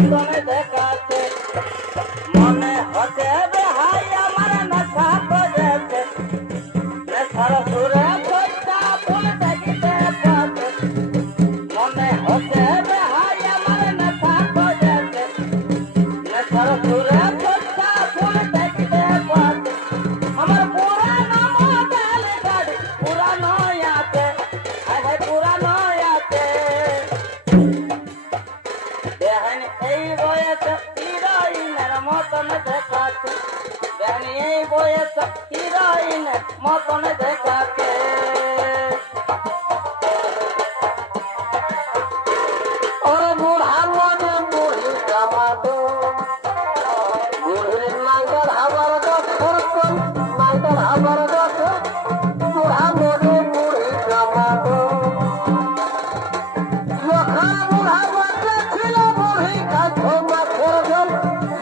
মতনে দেখাচ্ছে মনে হতে ভাই আমার নেশা করেছে নেশার সুরে কইটা ফুল দেখিতে পাচ্ছে মনে হতে ভাই আমার নেশা করেছে নেশার সুরে কইটা ফুল দেখিতে পাচ্ছে আমার পুরানো মডেল গাড়ি পুরানো আছে আরে পুরানো আছে দেখেন এই বয়সে হিরোইনের মতন দেখাচ্ছে দেখেন এই বয়সে হিরোইনের মতন দেখাচ্ছে ওরে বুড়া মনে বুড়ি জামাতো বুড়ির নাঙ্গল হাবার গছর কোন নাঙ্গল হাবার গছর বুড়া মনে বুড়ি জামাতো যখন বুড়া বাচ্চা ছিল বুড়ি কাছে মাছের জল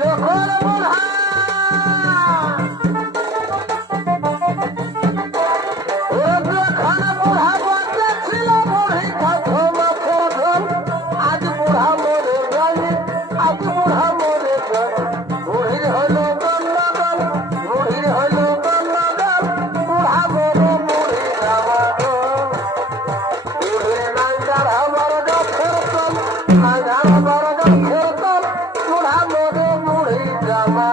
যখন বুড়া যখন বুড়া বাচ্চা ছিল বুড়ি কাছে মাছের জল আজ বুড়া মরে যায়নি আজ বুড়া মরে যায় বুড়ির হলো গন্ডগোল বুড়ির হলো গন্ডগোল বুড়া মরে বুড়ি যাওয়া বুড়ির নাঙ্গার আমার গাছের কল নাঙ্গার আমার গাছের কল বুড়া মরে বুড়ি যাওয়া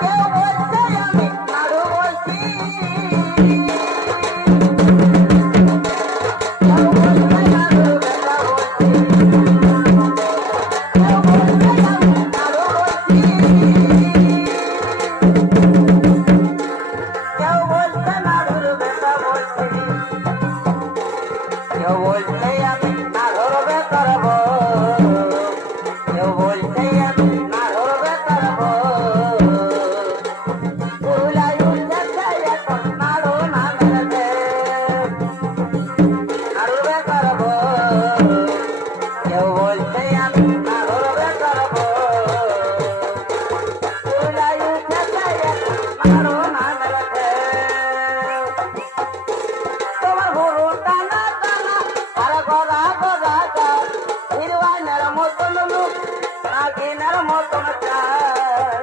কেউ বলছে আমি আরো বলছি কেউ বলছে আরো বেলা বলছি কেউ বলছে আমি আরো বলছি কেউ বলছে আরো বেলা বলছি কেউ বলছে আমি না ধরবে করবো কেউ বলছে আমি না ধরবে করবো পুরুলাই উঠেছে এখন নাড়ো না মেরেছে নাড়বে করবো কেউ বলছে আমি না ধরবে করবো পুরুলাই উঠেছে এখন নাড়ো না মেরেছে তোমার ভুরু টানা টানা আর গদা গদা চাল হিরওয়াইনের মতন লুক নাগিনের মতন চাল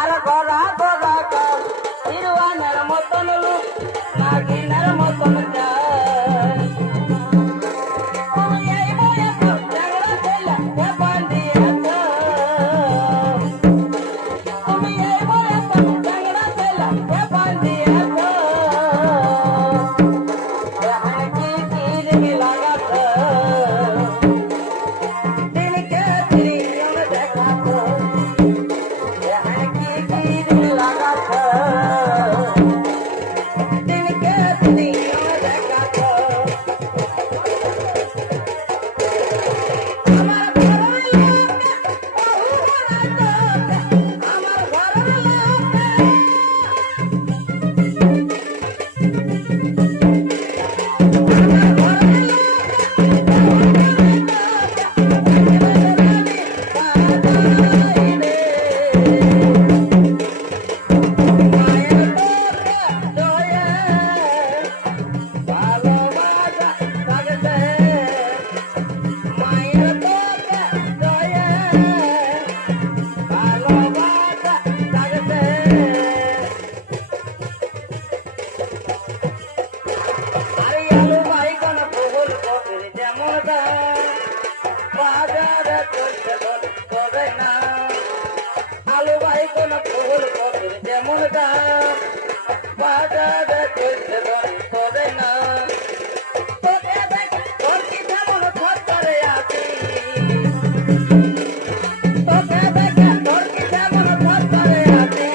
আর গদা গদা চাল হিরওয়াইনের মতন লুক নাগিনের মতন চাল তুমি এই বয়সে ঝগড়া ছেলে কে বান্ধিয়েছ তুমি এই বয়সে ঝগড়া ছেলে কে বান্ধিয়েছ এখন কি দিন লাগাছ দিনকে দিন দেখাছ এখন কি দিন লাগাছ দিনকে দিন দেখাছ আমার ঘরের লোকে বহু বড় তোকে আমার ঘরের আরে আলু বাইগন ফুল কপির যেমন দাম বাজারে চলছে তবে না আলু বাইগন ফুল কপির যেমন দাম বাজারে চলছে তবে না তোকে দেখ তোর কি যেমন খোঁজ করে আছি তোকে দেখ তোর কি যেমন খোঁজ করে আছি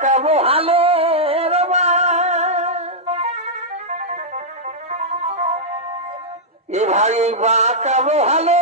বাঁকাবো হালো এ ভাই বাঁকাবো হালো